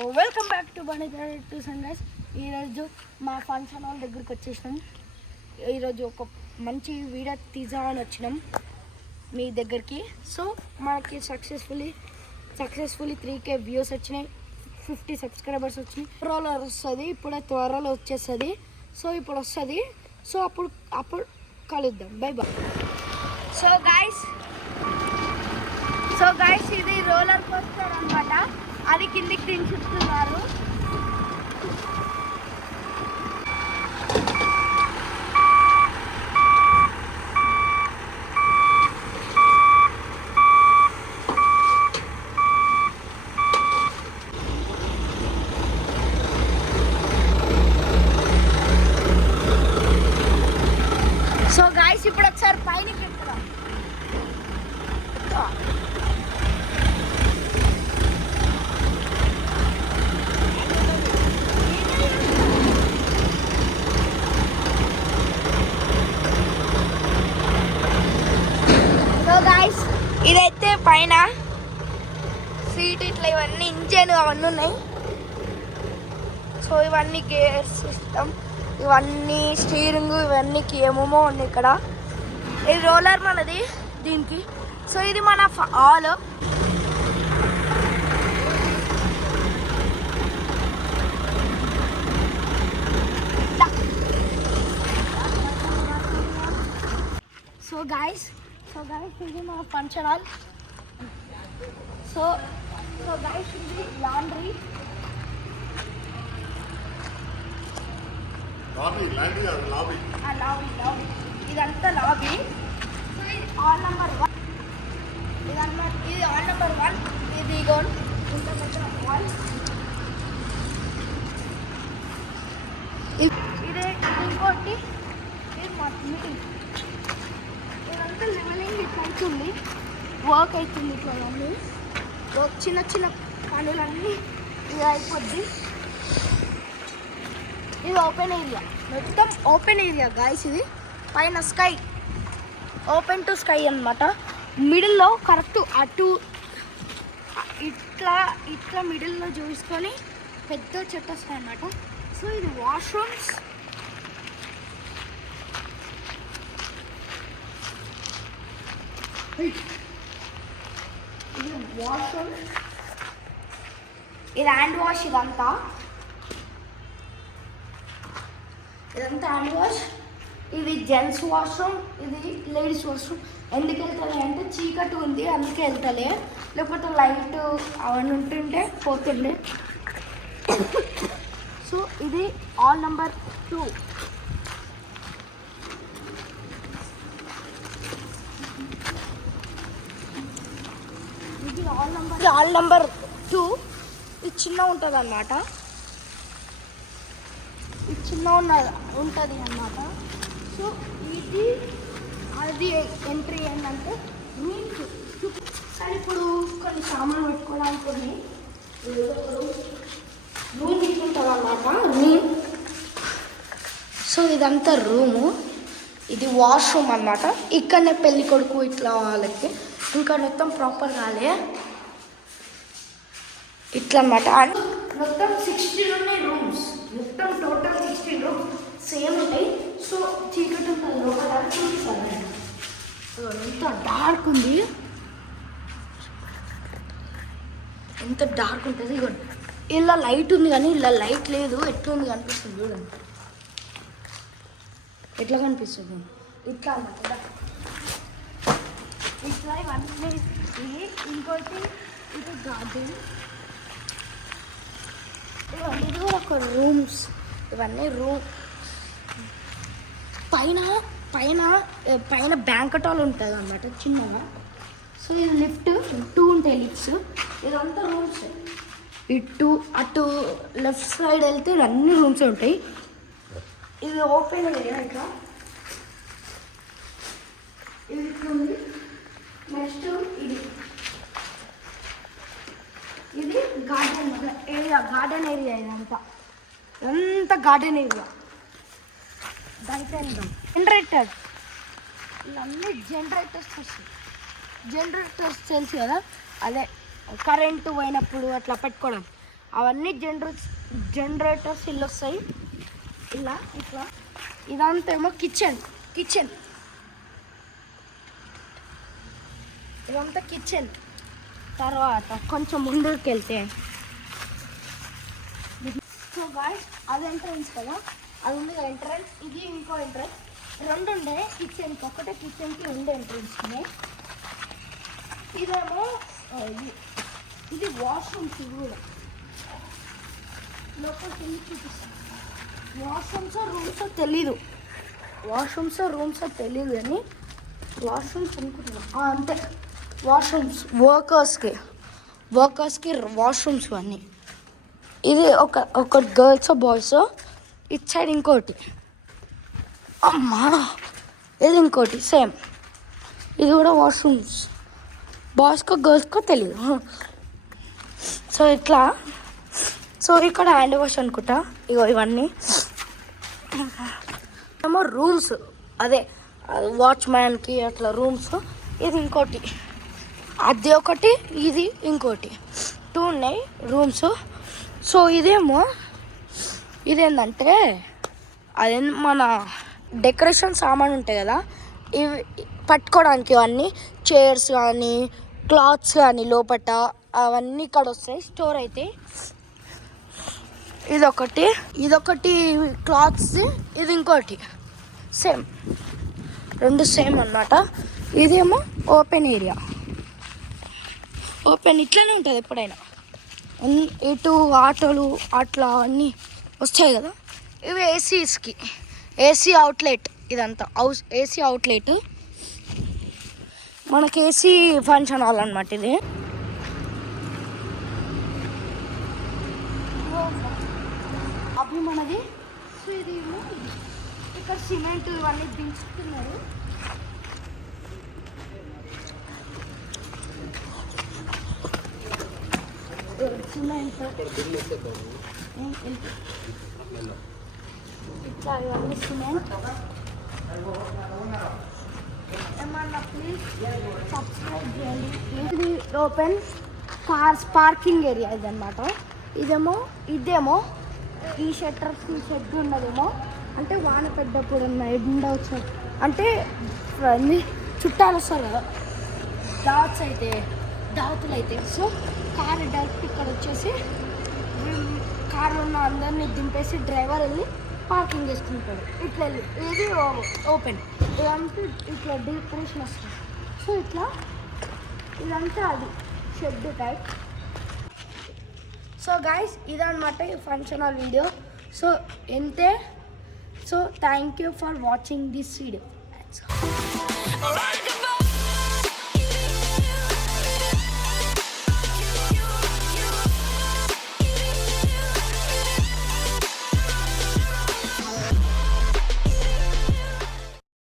Welcome back to Bunny to sunrise. ఈరోజు మా function hall దగ్గరికి వచ్చేసినాం. ఈరోజు ఒక మంచి వీడియో తీద్దామని వచ్చినాం మీ దగ్గరికి. సో మనకి సక్సెస్ఫుల్లీ 3K వ్యూస్ వచ్చినాయి, 50 సబ్స్క్రైబర్స్ వచ్చినాయి. త్వరలో వస్తుంది, ఇప్పుడే త్వరలో వచ్చేస్తుంది. సో ఇప్పుడు వస్తుంది, సో అప్పుడు కలుద్దాం. Bye bye. సో గైస్ ఇది రోలర్ కోస్టర్ అన్నమాట. అది కిందికి దించుతున్నారు. సో గైస్ ఇప్పుడు ఒకసారి పైనకి ఎక్కుదాం. ఇదైతే పైన సీట్ ఇట్లా ఇవన్నీ ఇంజన్ అవన్నీ ఉన్నాయి. సో ఇవన్నీ గేర్ సిస్టమ్, ఇవన్నీ స్టీరింగ్, ఇవన్నీ ఏమేమో ఉన్నాయి ఇక్కడ. ఇది రోలర్ మనది దీనికి. సో ఇది మన హాల్. సో గైస్ ఇది మన ఫంక్షన్ హాల్. సో గైస్ ఇది లాండ్రీ. లాబీ ఇదంతా లాబీ. సో ఇది హాల్ నెంబర్ 1. ఇది హాల్ నెంబర్ 1. ఇది హాల్. ఇది ఇంకోటి, ఇది మీటింగ్. ఇదంతా లెవెలింగ్ ఇట్లా అవుతుంది, వర్క్ అవుతుంది. ఇట్లా అన్నీ చిన్న పనులన్నీ ఇది అయిపోద్ది. ఇది ఓపెన్ ఏరియా, మొత్తం ఓపెన్ ఏరియా గాయస్. ఇది పైన స్కై, ఓపెన్ టు స్కై అన్నమాట. మిడిల్లో కరెక్ట్ అటు ఇట్లా మిడిల్లో చూసుకొని పెద్ద చెట్టు వస్తాయి అన్నమాట. సో ఇది వాష్రూమ్స్. ఇది వాష్రూమ్, ఇది హ్యాండ్ వాష్. ఇదంతా హ్యాండ్ వాష్. ఇది జెంట్స్ వాష్రూమ్, ఇది లేడీస్ వాష్రూమ్. ఎందుకు వెళ్తాలే అంటే చీకటి ఉంది అందుకే వెళ్తాలే, లేకపోతే లైట్ అవన్నీ ఉంటుంటే పోతుండే. సో ఇది హాల్ నెంబర్ 2. ఇది హాల్ నెంబర్ 2. ఇది చిన్న ఉంటుంది అన్నమాట. సో అది ఎంట్రీ ఏంటంటే రూమ్స్. కానీ ఇప్పుడు కొన్ని సామాన్లు పెట్టుకోవడానికి రూమ్ తీసుకుంటుంది అన్నమాట. సో ఇదంతా రూము. ఇది వాష్రూమ్ అన్నమాట. ఇక్కడనే పెళ్ళి కొడుకు ఇట్లా వాళ్ళకి ఇంకా మొత్తం ప్రాపర్ కాలే ఇట్లా అన్నమాట. మొత్తం 16 ఉన్నాయి రూమ్స్. మొత్తం టోటల్ 16 రూమ్స్ సేమ్ ఉంటాయి. సో చీకటి ఉంటుంది లోపల చూపిస్తాను. ఎంత డార్క్ ఉంది, ఎంత డార్క్ ఉంటుంది. ఇలా లైట్ ఉంది కానీ ఇలా లైట్ లేదు. ఎట్లా ఉంది కనిపిస్తుంది చూడండి, ఎట్లా కనిపిస్తుంది ఇట్లా అన్నమాట. ఇట్లా ఇవన్నీ. ఇంకోటి ఇది గార్డెన్. ఇది కూడా ఒక రూమ్స్. ఇవన్నీ రూమ్. పైన బ్యాంకెట్ హాల్ ఉంటుంది అన్నమాట చిన్నగా. సో ఇది లిఫ్ట్, 2 ఉంటాయి లిఫ్ట్స్. ఇదంతా రూమ్స్. ఇటు అటు లెఫ్ట్ సైడ్ వెళ్తే అన్ని రూమ్స్ ఉంటాయి. ఇది ఓపెన్ ఏరియా. ఇట్లా ఇది ఉంది. నెక్స్ట్ ఇది గార్డెన్ ఏరియా. ఇదంతా గార్డెన్ ఏరియా. జనరేటర్, ఇవన్నీ జనరేటర్స్ వస్తాయి. జనరేటర్స్ తెలుసు కదా, అదే కరెంటు పోయినప్పుడు అట్లా పెట్టుకోవడం. అవన్నీ జనరేటర్స్ ఇల్లు వస్తాయి ఇలా ఇట్లా. ఇదంతా ఏమో కిచెన్ ఇదంతా కిచెన్. తర్వాత కొంచెం ముందుకు వెళ్తే సో గాయ్స్ అది ఎంట్రన్స్ కదా, అది ఉంది కదా ఎంట్రన్స్. ఇది ఇంకో ఎంట్రన్స్. రెండు ఉండే కిచెన్కి, ఒకటే కిచెన్కి రెండు ఎంట్రన్స్ ఉన్నాయి. ఇదేమో ఇది వాష్రూమ్స్. ఇది కూడా లోపలికి వెళ్ళి చూపిస్తాను. వాష్రూమ్సో రూమ్సో తెలీదు కానీ వాష్రూమ్స్ అనుకుంటున్నాను అంతే. వాష్రూమ్స్ వర్కర్స్కి వాష్రూమ్స్ అన్నీ. ఇది ఒక గర్ల్స్ బాయ్స్. ఇటు సైడ్ ఇంకోటి, అమ్మా ఇది ఇంకోటి సేమ్. ఇది కూడా వాష్రూమ్స్, బాయ్స్కో గర్ల్స్కో తెలీదు. సో ఇట్లా. సో ఇక్కడ హ్యాండ్ వాష్ అనుకుంటా. ఇగో ఇవన్నీ ఏమో రూమ్స్, అదే వాచ్మ్యాన్కి అట్లా రూమ్స్. ఇది ఇంకోటి, అది ఒకటి, ఇది ఇంకోటి, 2 ఉన్నాయి రూమ్స్. సో ఇదేంటంటే అదే మన డెకరేషన్ సామాన్ ఉంటాయి కదా, ఇవి పట్టుకోవడానికి. ఇవన్నీ చైర్స్ కానీ క్లాత్స్ కానీ లోపట అవన్నీ ఇక్కడ వస్తాయి, స్టోర్ అవుతాయి. ఇదొకటి క్లాత్స్, ఇది ఇంకోటి సేమ్, రెండు సేమ్ అన్నమాట. ఇదేమో ఓపెన్ ఏరియా. ఇట్లనే ఉంటుంది ఎప్పుడైనా. ఇటు ఆటోలు అట్లా అన్నీ వస్తాయి కదా. ఇవి ఏసీ అవుట్లెట్. ఇదంతా ఏసీ అవుట్లెట్. మనకి ఏసీ ఫంక్షన్ హాల్ అనమాట ఇది. అవి మనది. సో ఇది ఇక్కడ సిమెంట్ ఇవన్నీ దించుతున్నారు. సిమెంట్ ఇట్లా ఇవన్నీ సిమెంట్. ఏమన్నా ప్లీజ్ సబ్స్క్రైబ్ చేయండి. ఇది ఓపెన్ కార్స్ పార్కింగ్ ఏరియా ఇదన్నమాట. ఇదేమో ఈ షెడ్ ఉన్నదేమో అంటే వాన పెద్దప్పుడు ఎండ వచ్చిన అంటే చుట్టాలు వస్తారు కదా, దావతులు అయితే. సో కారు డైరెక్ట్ ఇక్కడ వచ్చేసి కారులో ఉన్న అందరినీ దింపేసి డ్రైవర్ వెళ్ళి పార్కింగ్ చేసుకుంటాడు. ఇట్లా వెళ్ళి ఇది ఓపెన్. ఇదంతా ఇట్లా డెకరేషన్ వస్తుంది. సో ఇట్లా ఇదంతా అది షెడ్ టైప్. సో గైస్ ఇదన్నమాట ఈ ఫంక్షన్ హాల్ వీడియో. సో ఎంతే. So thank you for watching this video.